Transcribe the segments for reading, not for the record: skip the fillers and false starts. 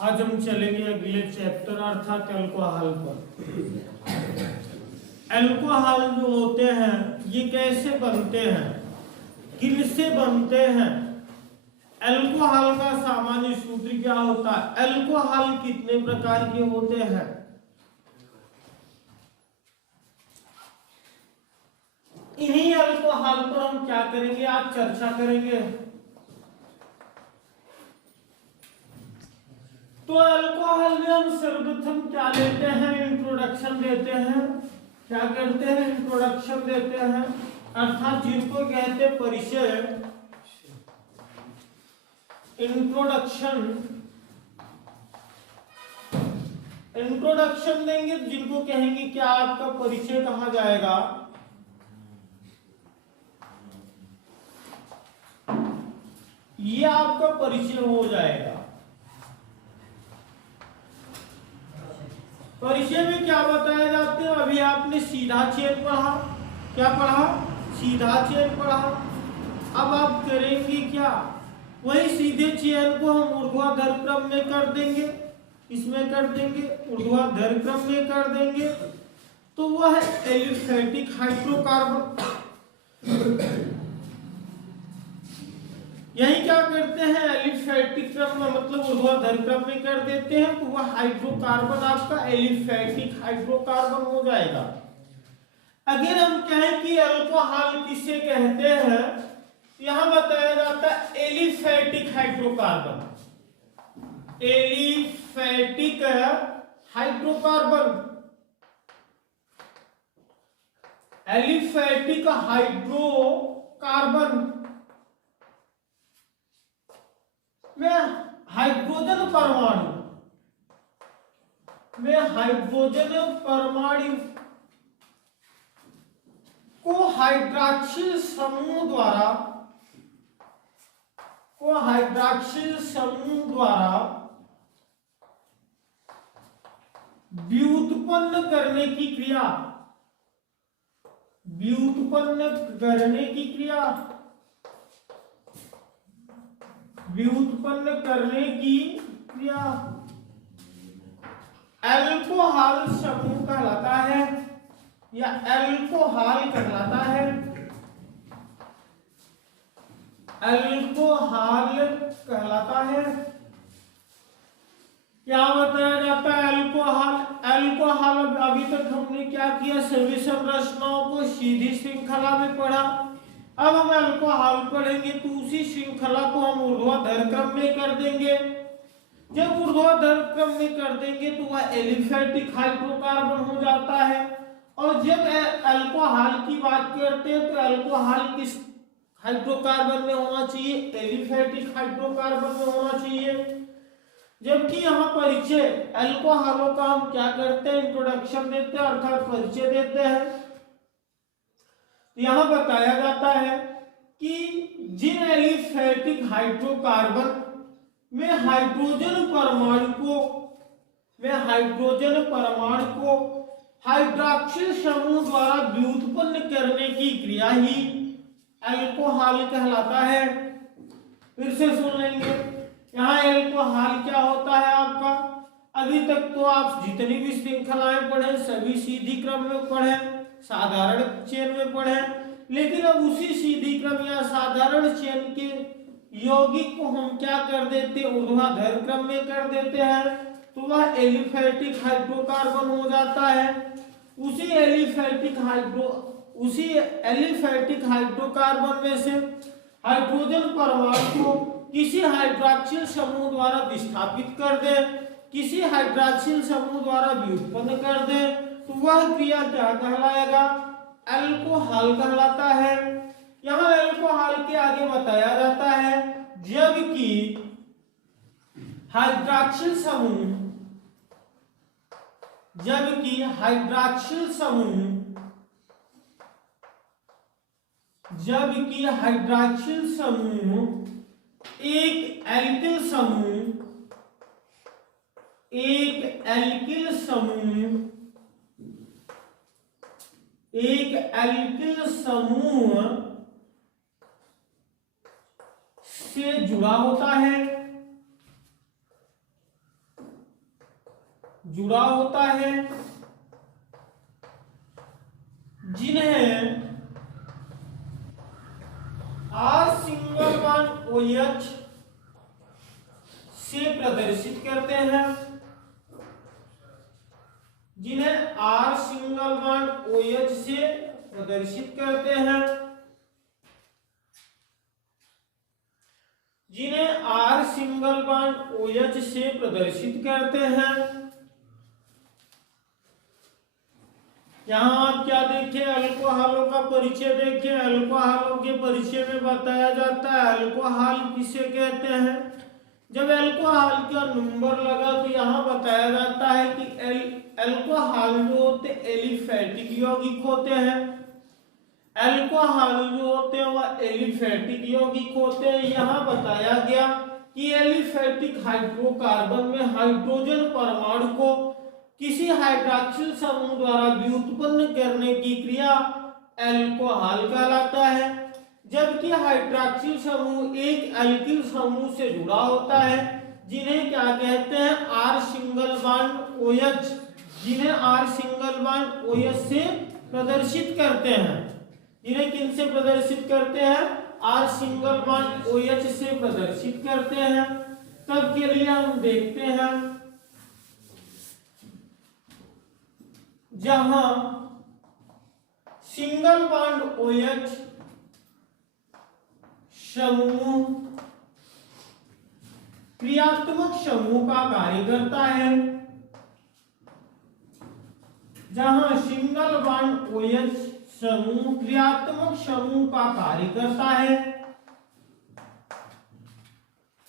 आज हम चलेंगे अगले चैप्टर अर्थात अल्कोहल पर। अल्कोहल जो होते हैं ये कैसे बनते हैं, किनसे बनते हैं, अल्कोहल का सामान्य सूत्र क्या होता है, अल्कोहल कितने प्रकार के होते हैं, इन्हीं अल्कोहल पर हम क्या करेंगे, आज चर्चा करेंगे। तो अल्कोहल में हम सर्वप्रथम क्या लेते हैं, इंट्रोडक्शन देते हैं। क्या करते हैं, इंट्रोडक्शन देते हैं, अर्थात जिनको कहते हैं परिचय, इंट्रोडक्शन। इंट्रोडक्शन देंगे जिनको कहेंगे क्या, आपका परिचय कहा जाएगा। ये आपका परिचय हो जाएगा। परिचय में क्या बताया जाते हैं, अभी आपने सीधा चेन पढ़ा, क्या पढ़ा, सीधा चेन पढ़ा। अब आप करेंगे क्या, वही सीधे चेन को हम ऊर्ध्वाधर क्रम में कर देंगे, इसमें कर देंगे, ऊर्ध्वाधर क्रम में कर देंगे, तो वह है एलिफेटिक हाइड्रोकार्बन। यही क्या करते हैं, एलिफेटिक क्रम में मतलब ऊर्ध्वाधर क्रम में कर देते हैं, तो वह हाइड्रोकार्बन आपका एलिफेटिक हाइड्रोकार्बन हो जाएगा। अगर हम कहें कि अल्कोहल किसे कहते हैं, यहां बताया जाता है aliphatic hydrocarbon, aliphatic hydrocarbon, aliphatic hydrocarbon में हाइड्रोजन परमाणु, को हाइड्रॉक्सिल समूह द्वारा व्युत्पन्न करने की क्रिया, अल्कोहल समूह कहलाता है या अल्कोहल कहलाता है, अल्कोहल कहलाता है। क्या बताया जाता है, अल्कोहल अभी तक हमने क्या किया, सभी संरचनाओं को सीधी श्रृंखला में पढ़ा। अब हम अल्कोहल पढ़ेंगे तो उसी श्रृंखला को हम ऊर्ध्वाधर क्रम में कर देंगे। जब ऊर्ध्वाधर क्रम में कर देंगे तो वह एलिफेटिक हाइड्रोकार्बन हो जाता है। और जब अल्कोहल की बात करते हैं तो अल्कोहल किस हाइड्रोकार्बन में होना चाहिए, एलिफेटिक हाइड्रोकार्बन में होना चाहिए। जबकि यहाँ परिचय अल्कोहलों का हम क्या करते हैं, इंट्रोडक्शन देते हैं अर्थात परिचय देते हैं। यहाँ बताया जाता है कि जिन एलिफेटिक हाइड्रोकार्बन में हाइड्रोजन परमाणु को हाइड्रॉक्सिल समूह द्वारा व्युत्पन्न करने की क्रिया ही अल्कोहल कहलाता है। फिर से सुन लेंगे, यहाँ अल्कोहल क्या होता है आपका, अभी तक तो आप जितनी भी श्रृंखलाएं पढ़े सभी सीधी क्रम में पढ़े, साधारण चेन में पढ़े, लेकिन अब उसी सीधी क्रम या साधारण चेन के यौगिक को हम क्या कर देते, ऊर्ध्वाधर क्रम में कर देते हैं, तो वह एलिफेटिक हाइड्रोकार्बन हो जाता है। उसी एलिफेटिक हाइड्रोकार्बन में से हाइड्रोजन परमाणु को किसी हाइड्रॉक्सिल समूह द्वारा विस्थापित कर दे, किसी हाइड्रॉक्सिल समूह द्वारा व्युत्पन्न कर दे, तो वह क्रिया क्या कहलाएगा, अल्कोहल कहलाता है। यहाँ अल्कोहल के आगे बताया जाता है जबकि हाइड्रॉक्सिल समूह एक एल्किल समूह से जुड़ा होता है, जुड़ा होता है, जिन्हें R सिंगल बॉन्ड OH से प्रदर्शित करते हैं, जिन्हें R सिंगल बॉन्ड OH से प्रदर्शित करते हैं, जिन्हें R सिंगल बॉन्ड OH से प्रदर्शित करते हैं। यहां आप क्या देखें, अल्कोहलों का परिचय देखें। अल्कोहलों के परिचय में बताया जाता है अल्कोहल किसे कहते हैं। जब अल्कोहल का नंबर लगा तो यहाँ बताया जाता है कि अल्कोहल जो होते एलिफेटिक यौगिक होते हैं। अल्कोहल जो होते हैं वह एलिफेटिक यौगिक होते हैं। यहाँ बताया गया कि एलिफेटिक हाइड्रोकार्बन में हाइड्रोजन परमाणु को किसी हाइड्रॉक्सिल समूह द्वारा व्युत्पन्न करने की क्रिया अल्कोहल कहलाता है, जबकि हाइड्रॉक्सिल समूह एक एल्किल समूह से जुड़ा होता है, जिन्हें क्या कहते हैं, R सिंगल बॉन्ड OH, जिन्हें R सिंगल बॉन्ड OH से प्रदर्शित करते हैं। जिन्हें किन से प्रदर्शित करते हैं, R सिंगल बॉन्ड OH से प्रदर्शित करते हैं। तब के लिए हम देखते हैं जहां सिंगल बॉन्ड OH समूह क्रियात्मक समूह का कार्य करता है, जहां सिंगल बॉन्ड OH समूह क्रियात्मक समूह का कार्य करता है,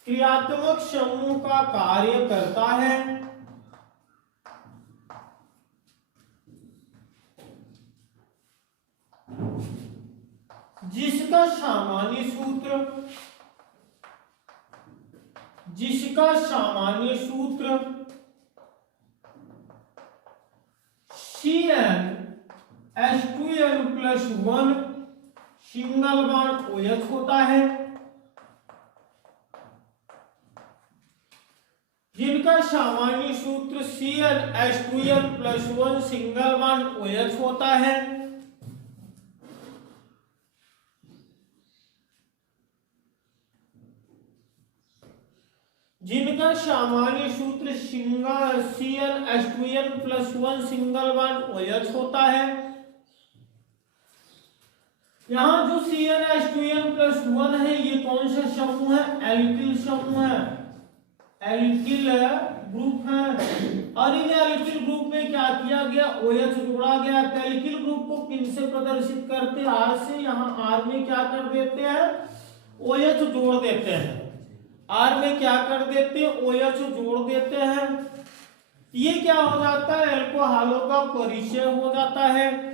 क्रियात्मक समूह का कार्य करता है, जिसका सामान्य सूत्र CnH2n+1 सिंगल बॉन्ड OH होता है, जिनका सामान्य सूत्र CnH2n+1 सिंगल बॉन्ड OH होता है। जिनका सामान्य सूत्र CnH2n+1 सिंगल बॉन्ड OH होता है। यहाँ जो CnH2n+1 है ये कौन सा समूह है, एल्किल समूह है, एल्किल ग्रुप है। और इन एल्किल ग्रुप में क्या किया गया, OH जोड़ा गया। एल्किल ग्रुप को किन से प्रदर्शित करते हैं, R से। यहाँ R में क्या कर देते हैं, OH जोड़ देते हैं। R में क्या कर देते हैं, OH जोड़ देते हैं। ये क्या हो जाता है, अल्कोहलों का परिचय हो जाता है।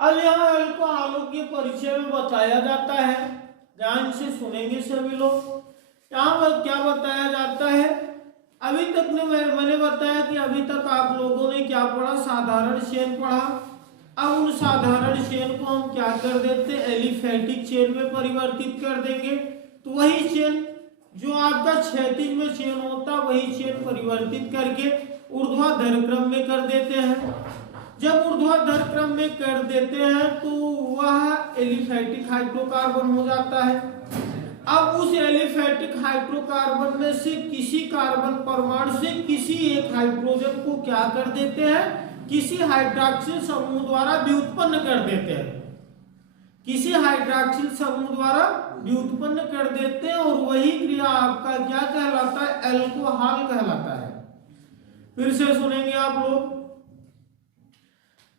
अब यहाँ अल्कोहलों के परिचय में बताया जाता है, ध्यान से सुनेंगे सभी लोग। यहाँ पर क्या बताया जाता है, अभी तक मैंने बताया कि अभी तक आप लोगों ने क्या पढ़ा, साधारण चेन पढ़ा। अब उन साधारण चेन को हम क्या कर देते हैं, एलिफेटिक चेन में परिवर्तित कर देंगे। तो वही चेन जो आपका क्षैतिज में चेन होता है, वही चेन परिवर्तित करके ऊर्ध्वाधर क्रम में कर देते हैं। जब ऊर्ध्वाधर क्रम में कर देते हैं तो वह एलिफेटिक हाइड्रोकार्बन हो जाता है। अब उस एलिफेटिक हाइड्रोकार्बन में से किसी कार्बन परमाणु से किसी एक हाइड्रोजन को क्या कर देते हैं, किसी हाइड्रॉक्सिल समूह द्वारा व्युत्पन्न कर देते हैं, किसी हाइड्रॉक्सिल समूह द्वारा व्युत्पन्न कर देते हैं। और वही क्रिया आपका क्या कहलाता है, अल्कोहल कहलाता है। फिर से सुनेंगे आप लोग।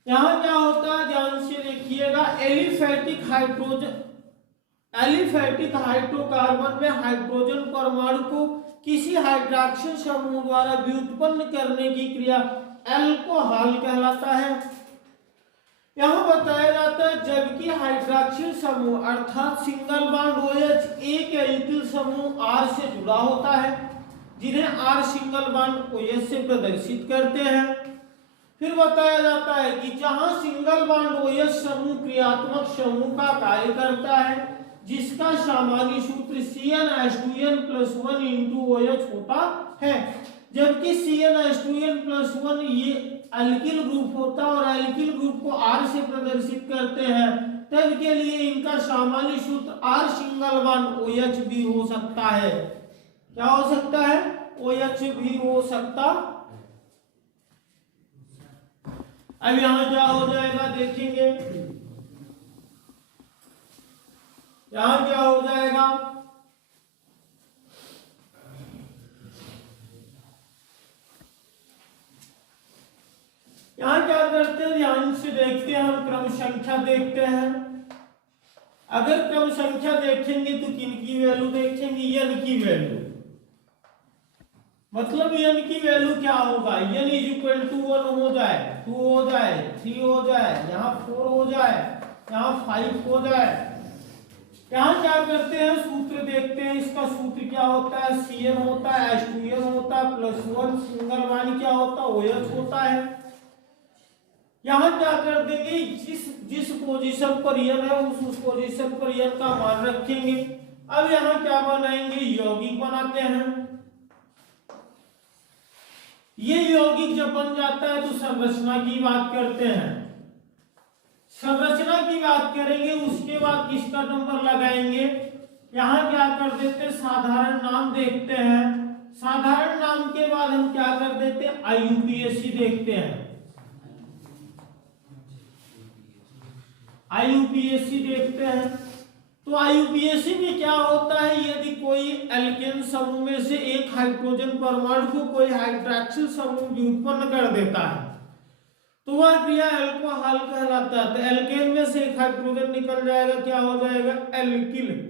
यहां क्या होता है, ध्यान से देखिएगा। एलिफेटिक हाइड्रोकार्बन में हाइड्रोजन परमाणु को किसी हाइड्रॉक्सिल समूह द्वारा व्युत्पन्न करने की क्रिया अल्कोहल कहलाता है। यहां बताया जाता है जबकि हाइड्रॉक्सिल समूह अर्थात सिंगल बॉन्ड OH एक एल्किल समूह R से जुड़ा होता है, जिन्हें R सिंगल बॉन्ड OH से प्रदर्शित करते हैं। फिर बताया जाता है कि जहां सिंगल बॉन्ड OH समूह क्रियात्मक समूह का कार्य करता है, जिसका सामान्य सूत्र CnH2n+1 OH होता है, जबकि CnH2n+1 ये अल्किल ग्रुप होता है और अल्किल ग्रुप को R से प्रदर्शित करते हैं, तब के लिए इनका सामान्य सूत्र R सिंगल बॉन्ड OH भी हो सकता है। क्या हो सकता है? OH भी हो सकता। अब यहां क्या हो जाएगा देखेंगे, यहां क्या हो जाएगा, यहां क्या करते हैं, ध्यान से देखते हैं, हम क्रम संख्या देखते हैं। अगर क्रम संख्या देखेंगे तो किनकी वैल्यू देखेंगे, n की वैल्यू, मतलब n की वैल्यू क्या होगा, n इज इक्वल टू 1 हो जाए, 2 हो जाए, 3 हो जाए, यहाँ 4 हो जाए, यहाँ 5 हो जाए। यहाँ क्या करते हैं, सूत्र देखते हैं, इसका सूत्र क्या होता है, Cn होता है, H2n होता है, +1 सिंगल बॉन्ड क्या होता है, OH होता है। यहाँ क्या कर देंगे, जिस पोजीशन पर n है उस पोजीशन पर n का मान रखेंगे। अब यहाँ क्या बनाएंगे, यौगिक बनाते हैं। ये यौगिक जब बन जाता है तो संरचना की बात करते हैं। संरचना की बात करेंगे, उसके बाद किसका नंबर लगाएंगे, यहाँ क्या कर देते, साधारण नाम देखते हैं। साधारण नाम के बाद हम क्या कर देते, IUPAC देखते हैं। IUPAC देखते हैं तो IUPAC में क्या होता है, यदि कोई एल्केन समूह में से एक हाइड्रोजन परमाणु को कोई हाइड्रॉक्सिल समूह भी उत्पन्न कर देता है तो वह क्रिया अल्कोहल कहलाता है। तो एल्केन में से एक हाइड्रोजन निकल जाएगा, क्या हो जाएगा, एल्किल।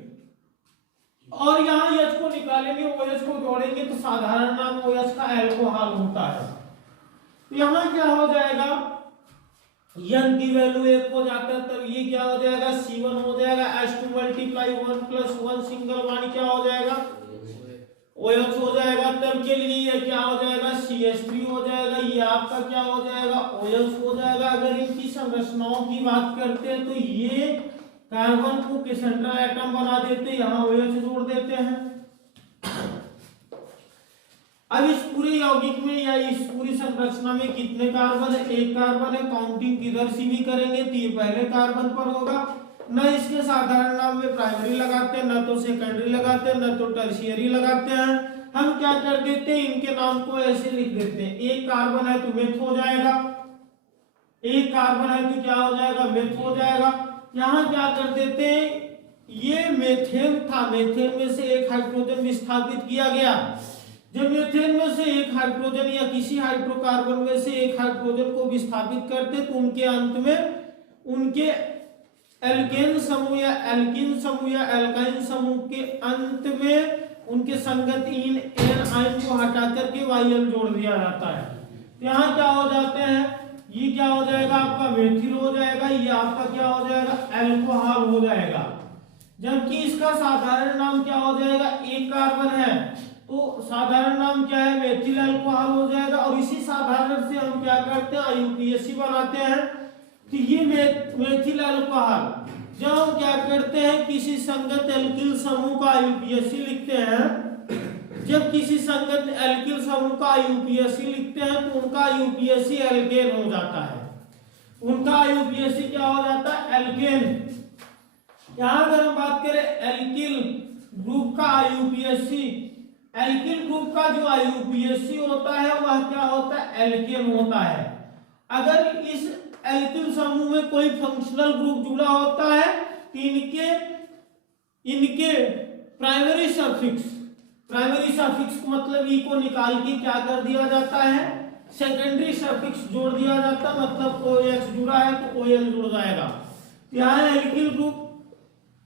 और यहाँ H को निकालेंगे, OH को जोड़ेंगे तो साधारण नाम OH का अल्कोहल होता है। तो यहाँ क्या हो जाएगा, n की वैल्यू 1 हो जाता है, तब ये क्या हो जाएगा, C1 हो जाएगा, H2 × 1 + 1 सिंगल बॉन्ड क्या हो जाएगा, OH हो जाएगा। तब के लिए ये क्या हो जाएगा, CH3 हो जाएगा, ये आपका क्या हो जाएगा, OH हो जाएगा। अगर इनकी संरचनाओं की बात करते हैं तो ये कार्बन को सेंट्रल एटम बना देते हैं, यहाँ OH जोड़ देते हैं। अब इस पूरे यौगिक में या इस पूरी संरचना में कितने कार्बन है, एक कार्बन है। काउंटिंग किधर से भी करेंगे तो ये पहले कार्बन पर होगा। न इसके साधारण नाम में प्राइमरी लगाते हैं, न तो सेकेंडरी लगाते हैं, न तो टर्शियरी लगाते हैं। हम क्या कर देते हैं, इनके नाम को ऐसे लिख देते हैं। एक कार्बन है तो मेथ हो जाएगा, एक कार्बन है तो क्या हो जाएगा, मेथ हो जाएगा। यहाँ क्या कर देते हैं, ये मेथेन था, मेथेन में से एक हाइड्रोजन विस्थापित किया गया। जब मेथेन में से एक हाइड्रोजन या किसी हाइड्रोकार्बन में से एक हाइड्रोजन को विस्थापित करते तो उनके अंत में उनके एल्केन समूह या एल्किन समूह या एल्काइन समूह के अंत में उनके संगत इन एन आयन को हटा करके वाइल जोड़ दिया जाता है। तो यहाँ क्या हो जाते हैं, ये क्या हो जाएगा, आपका मेथिल हो जाएगा, ये आपका क्या हो जाएगा, अल्कोहल हो जाएगा। जबकि इसका साधारण नाम क्या हो जाएगा, एक कार्बन है तो साधारण नाम क्या है, मेथिल अल्कोहल हो जाएगा। और इसी साधारण से हम क्या करते हैं, IUPAC बनाते हैं। तो ये मेथिल अल्कोहल जब हम क्या करते हैं, किसी संगत एल्किल समूह का IUPAC लिखते हैं, जब किसी संगत एल्किल समूह का IUPAC लिखते हैं तो उनका IUPAC एल्केन हो जाता है, उनका IUPAC क्या हो जाता है, एल्केन। यहाँ अगर हम बात करें एल्किल ग्रुप का IUPAC, एल्किल ग्रुप का जो IUPAC होता है वह क्या होता है, एल्केन होता है। अगर इस एल्किल समूह में कोई फंक्शनल ग्रुप जुड़ा होता है तो इनके प्राइमरी सफिक्स को मतलब ई को निकाल के क्या कर दिया जाता है, सेकेंडरी सफिक्स जोड़ दिया जाता है। मतलब OH जुड़ा है तो OL जुड़ जाएगा। यहाँ एल्किल ग्रुप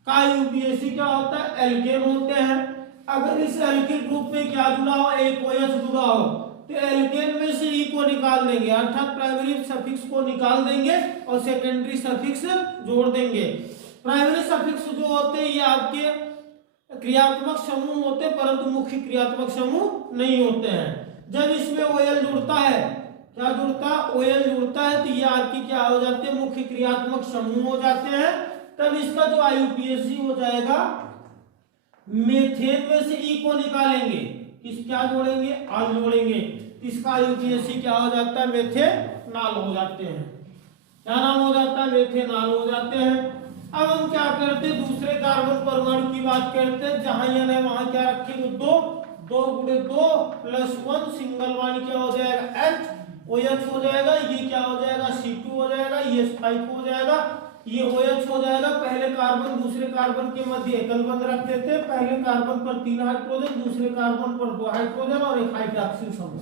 का IUPAC क्या होता है, एल्केन होते हैं। अगर इस एल्किल ग्रुप में क्या जुड़ा हो, एक OH जुड़ा हो तो एल्केन में से ई को निकाल देंगे, अर्थात प्राइमरी सफिक्स को निकाल देंगे और सेकेंडरी सफिक्स जोड़ देंगे। प्राइमरी सफिक्स जो होते हैं ये आपके क्रियात्मक समूह होते हैं परंतु मुख्य क्रियात्मक समूह नहीं होते हैं। जब इसमें OL जुड़ता है, क्या जुड़ता है, OL जुड़ता है तो ये आपकी क्या हो जाते हैं, मुख्य क्रियात्मक समूह हो जाते हैं। तब इसका जो IUPAC हो जाएगा, मेथेन में से ई को निकालेंगे, किस क्या जोड़ेंगे, आल जोड़ेंगे, इसका यूपीएससी क्या हो जाता है, मेथेनॉल हो जाते हैं। क्या नाम हो जाता है, मेथेनॉल हो जाते हैं। अब हम क्या करते हैं, दूसरे कार्बन परमाणु की बात करते हैं, जहां यन है वहां क्या रखेंगे, 2 2 गुणे 2 प्लस 1 सिंगल वन क्या हो जाएगा, H OH हो जाएगा। ये क्या हो जाएगा, C2 हो जाएगा, ये 5 हो जाएगा, ये OH हो जाएगा। पहले कार्बन दूसरे कार्बन के मध्य एकल बंध रख देते हैं, पहले कार्बन पर 3 हाइड्रोजन, दूसरे कार्बन पर 2 हाइड्रोजन और एक हाइड्रॉक्सिल समूह।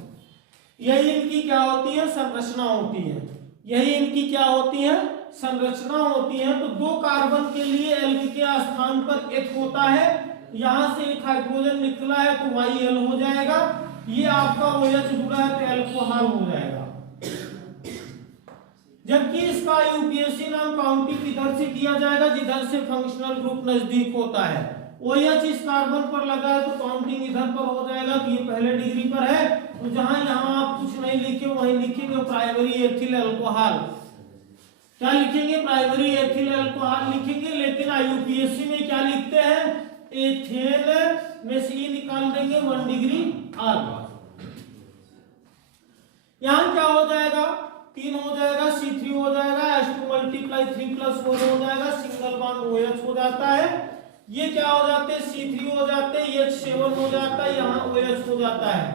यही इनकी क्या होती है, संरचना होती है। यही इनकी क्या होती है, संरचना होती है। तो 2 कार्बन के लिए L के स्थान पर H होता है, यहां से एक हाइड्रोजन निकला है तो YL हो जाएगा। ये आपका OH जुड़ा है तो अल्कोहल हो जाएगा। जबकि इसका यूपीएससी नाम काउंटिंग इधर से किया जाएगा जिधर से फंक्शनल ग्रुप नजदीक होता है। OH इस कार्बन पर लगा है तो काउंटिंग इधर पर हो जाएगा, तो ये पहले डिग्री पर है। तो जहां यहां आप कुछ नहीं लिखे वहीं लिखेंगे प्राइमरी एथिल अल्कोहल। क्या लिखेंगे, प्राइमरी एथिल अल्कोहल लिखेंगे। लेकिन आईयूपीएससी में क्या लिखते हैं, एथेन में से ई निकाल देंगे 1 डिग्री आर। यहां क्या हो जाएगा, 3 हो जाएगा, C3 हो जाएगा, H2 मल्टीप्लाई 3 प्लस 4 हो जाएगा, सिंगल बॉन्ड OH हो जाता है। ये क्या हो जाते हैं, C3 हो जाते हैं, H7 हो जाता है, यहाँ OH हो जाता है।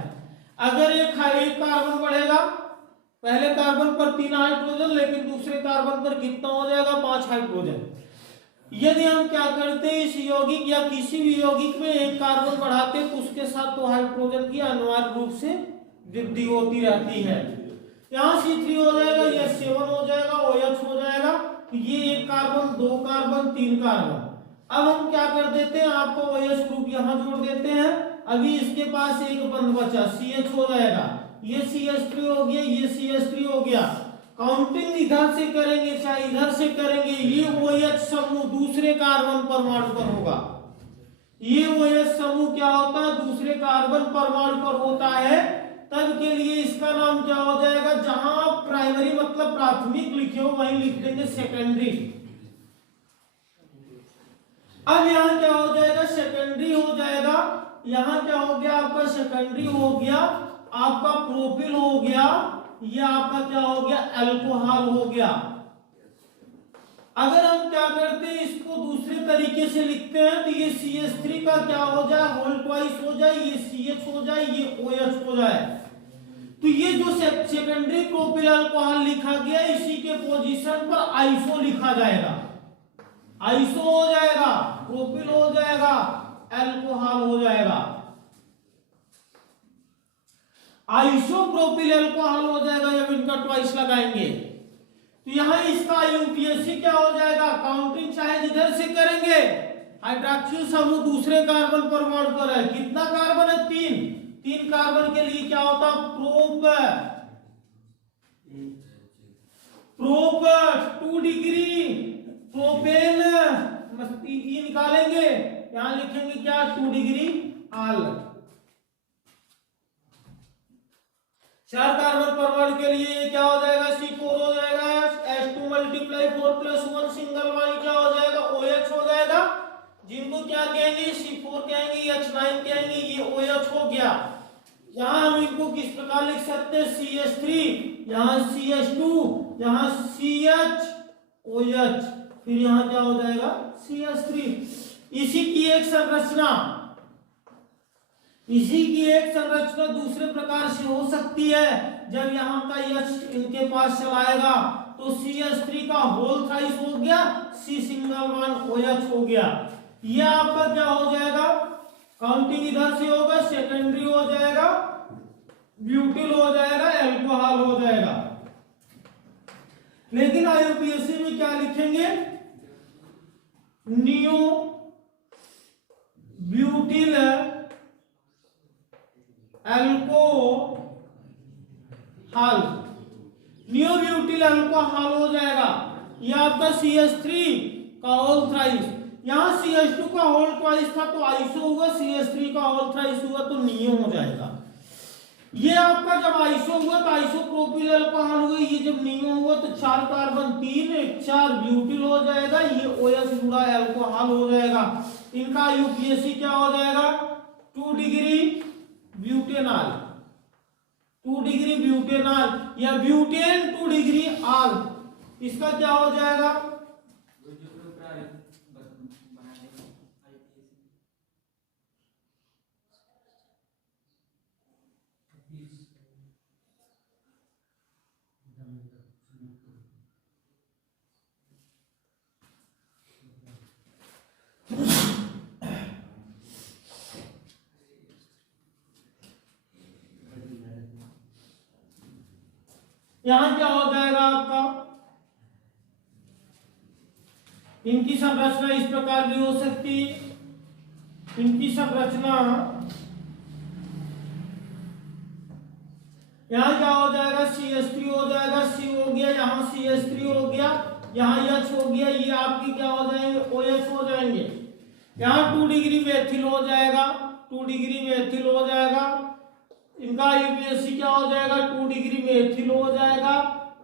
अगर एक कार्बन बढ़ेगा, पहले कार्बन पर 3 हाइड्रोजन, लेकिन दूसरे कार्बन पर कितना हो जाएगा, 5 हाइड्रोजन। यदि हम क्या करते हैं, इस यौगिक या किसी भी यौगिक में एक कार्बन बढ़ाते हैं तो उसके साथ 2 हाइड्रोजन की अनिवार्य रूप से वृद्धि होती रहती है। यहाँ C3 हो जाएगा, ये 7 हो जाएगा, OH हो जाएगा। तो ये एक कार्बन, 2 कार्बन, 3 कार्बन। अब हम क्या कर देते हैं, आपको OH ग्रुप यहाँ जोड़ देते हैं। अभी इसके पास एक बंध बचा, CH हो जाएगा, ये CH3 हो गया, ये CH3 हो गया। काउंटिंग इधर से करेंगे चाहे इधर से करेंगे, ये OH समूह दूसरे कार्बन परमाणु पर होगा। ये OH समूह क्या होता है, दूसरे कार्बन परमाणु पर होता है। तब के लिए इसका नाम क्या हो जाएगा, जहां आप प्राइमरी मतलब प्राथमिक लिखे हो वहीं लिख देंगे सेकेंडरी। अब यहां क्या हो जाएगा, सेकेंडरी हो जाएगा। यहां क्या हो गया, आपका सेकेंडरी हो गया, आपका प्रोपिल हो गया, ये आपका क्या हो गया, अल्कोहल हो गया। अगर हम क्या करते हैं, इसको दूसरे तरीके से लिखते हैं तो ये CH3 का क्या हो जाए, होल ट्वाइस हो जाए, ये CH हो जाए, ये OH हो जाए। तो ये जो सेकेंडरी प्रोपिल अल्कोहल लिखा गया, इसी के पोजीशन पर आइसो लिखा जाएगा। आइसो हो जाएगा, प्रोपिल हो जाएगा, अल्कोहल हो जाएगा। आइसो प्रोपिल अल्कोहल हो जाएगा जब इनका ट्वाइस लगाएंगे। तो यहां इसका यूपीएससी क्या हो जाएगा, काउंटिंग चाहे जिधर से करेंगे, हाइड्रॉक्सिल समूह दूसरे कार्बन परमाणु पर है। कितना कार्बन है, 3 कार्बन के लिए क्या होता, प्रोप 2 डिग्री प्रोपेन ये निकालेंगे, यहां लिखेंगे क्या, 2 डिग्री आल। 4 कार्बन परमाणु के लिए क्या हो जाएगा, C4 हो जाएगा, H2 multiply 4 plus 1 single bond क्या हो जाएगा, OH हो जाएगा। जिनको क्या कहेंगे, C4 कहेंगे, H9 कहेंगे, ये OH हो गया। यहां हम इनको किस प्रकार लिख सकते हैं, CH3, यहां CH2, यहां CH फिर यहां क्या हो जाएगा, CH3। इसी की एक संरचना दूसरे प्रकार से हो सकती है। जब यहाँ का H इनके पास चलाएगा तो CH3 का होल थ्राइस हो गया, C सिंगल बॉन्ड OH हो गया। ये आपका क्या हो जाएगा, काउंटिंग इधर से होगा, सेकेंडरी हो जाएगा, ब्यूटिल हो जाएगा, अल्कोहल हो जाएगा। लेकिन आईयूपीएससी में क्या लिखेंगे, neo butyl alcohol, neo butyl alcohol हो जाएगा। ये आपका CH3 का होल थ्राइस, यहां CH2 का होल ट्वाइस था तो आइसो हुआ, CH3 का होल थ्राइस हुआ तो नियो हो जाएगा। ये आपका जब आइसो हुआ तो आइसोप्रोपिल अल्कोहल हुआ, ये जब नियो हुआ तो 4 कार्बन 3 4 ब्यूटिल हो जाएगा, ये OH जुड़ा अल्कोहल हो जाएगा। इनका यूपीएससी क्या हो जाएगा, 2 डिग्री 2 डिग्री ब्यूटेनॉल या ब्यूटेन 2 डिग्री आल, इसका क्या हो जाएगा? यहां क्या हो जाएगा आपका? इनकी संरचना इस प्रकार भी हो सकती है। इनकी संरचना यहां क्या हो जाएगा? CH3 हो जाएगा, C हो गया, यहाँ CH3 हो गया, यहाँ H हो गया, ये आपकी क्या हो जाएंगे? OH हो जाएंगे। यहाँ 2 डिग्री मेथिल हो जाएगा, 2 डिग्री मेथिल हो जाएगा। इनका IUPAC क्या हो जाएगा? 2 डिग्री मेथिल हो जाएगा,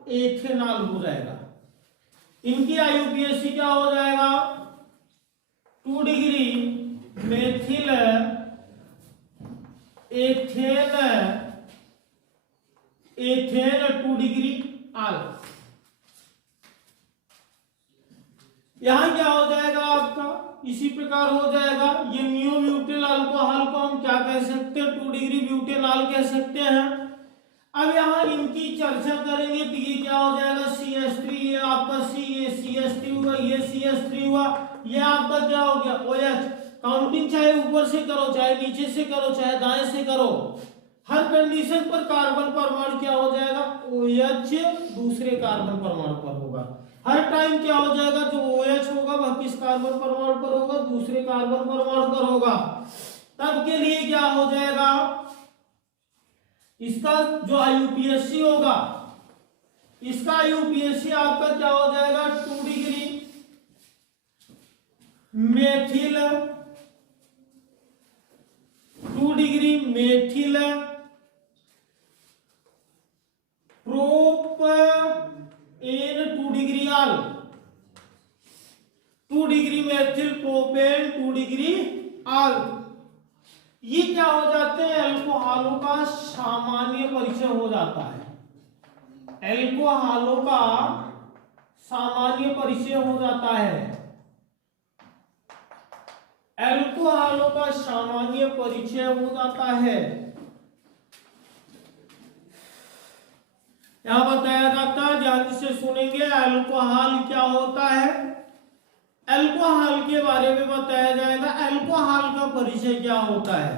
एथेनॉल हो जाएगा। इनकी IUPAC क्या हो जाएगा? 2 डिग्री मेथिल एथेन 2 डिग्री आल। यहां क्या हो जाएगा आपका? इसी प्रकार हो जाएगा। ये मियोब्यूटेल अल्कोहल को हम क्या कह सकते हैं? 2 डिग्री ब्यूटेनॉल कह सकते हैं। अब यहाँ इनकी चर्चा करेंगे तो ये क्या हो जाएगा? CH3, ये आपका C, ये CH3 हुआ, ये CH3 हुआ, ये आपका क्या हो गया? OH। काउंटिंग चाहे ऊपर से करो, चाहे नीचे से करो, चाहे दाएं से करो, हर कंडीशन पर कार्बन परमाणु क्या हो जाएगा? OH दूसरे कार्बन परमाणु पर होगा। हर टाइम क्या हो जाएगा? जो OH होगा वह किस कार्बन परमाणु पर होगा? दूसरे कार्बन परमाणु पर होगा। तब के लिए क्या हो जाएगा? इसका जो IUPAC होगा, इसका IUPAC आपका क्या हो जाएगा? 2 degree methyl, 2 degree methyl propane 2 degree ol, 2 degree methyl propane 2 degree ol. ये क्या हो जाते हैं? अल्कोहलों का सामान्य परिचय हो जाता है। अल्कोहलों का सामान्य परिचय हो जाता है। अल्कोहलों का सामान्य परिचय हो जाता है। यहां बताया जाता है, ध्यान से सुनेंगे, अल्कोहल क्या होता है। अल्कोहल के बारे में बताया जाएगा। अल्कोहल का परिचय क्या होता है?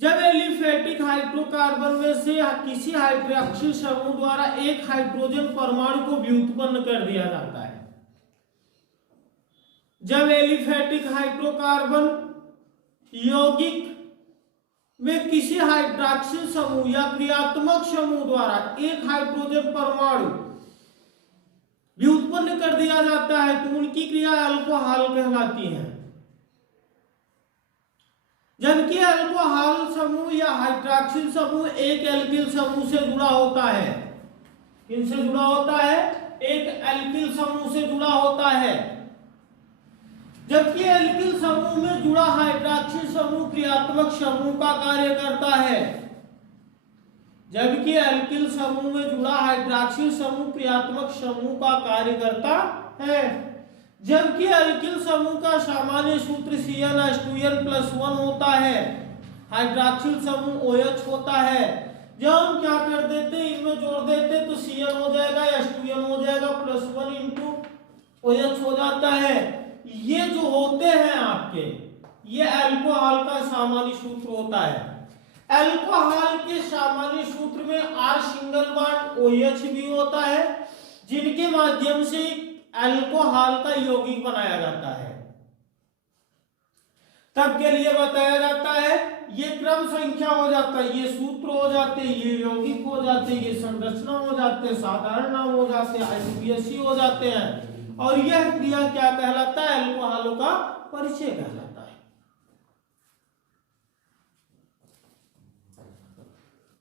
जब एलिफेटिक हाइड्रोकार्बन में से किसी हाइड्रोक्सिल समूह द्वारा एक हाइड्रोजन परमाणु को व्युत्पन्न कर दिया जाता है। जब एलिफेटिक हाइड्रोकार्बन यौगिक में किसी हाइड्रोक्सिल समूह या क्रियात्मक समूह द्वारा एक हाइड्रोजन परमाणु व्युत्पन्न कर दिया जाता है तो उनकी क्रिया अल्कोहल कहलाती है। जबकि अल्कोहल समूह या हाइड्रोक्सिल समूह एक एल्किल समूह से जुड़ा होता है। किनसे जुड़ा होता है? एक एल्किल समूह से जुड़ा होता है। जबकि एल्किल समूह में जुड़ा हाइड्रोक्सिल समूह क्रियात्मक समूह का कार्य करता है। जबकि एल्किल समूह में जुड़ा हाइड्रोक्सिल समूह क्रियात्मक समूह का कार्य करता है। जबकि एल्किल समूह का सामान्य सूत्र CnH2n+1 होता है, हाइड्रोक्सिल समूह OH होता है। जब हम क्या कर देते हैं, इनमें जोड़ देते तो Cn हो जाएगा, H2n हो जाएगा, +1 × OH हो जाता है। ये जो होते हैं आपके, ये अल्कोहल का सामान्य सूत्र होता है। अल्कोहल के सामान्य सूत्र में R सिंगल बॉन्ड OH भी होता है, जिनके माध्यम से अल्कोहल का यौगिक बनाया जाता है। तब के लिए बताया जाता है, ये क्रम संख्या हो जाता है, ये सूत्र हो जाते हैं, ये यौगिक हो जाते हैं, ये संरचना हो जाते हैं, साधारण नाम हो जाते हैं, IUPAC हो जाते हैं। और यह क्रिया क्या कहलाता है? अल्कोहलों का परिचय कहलाता है।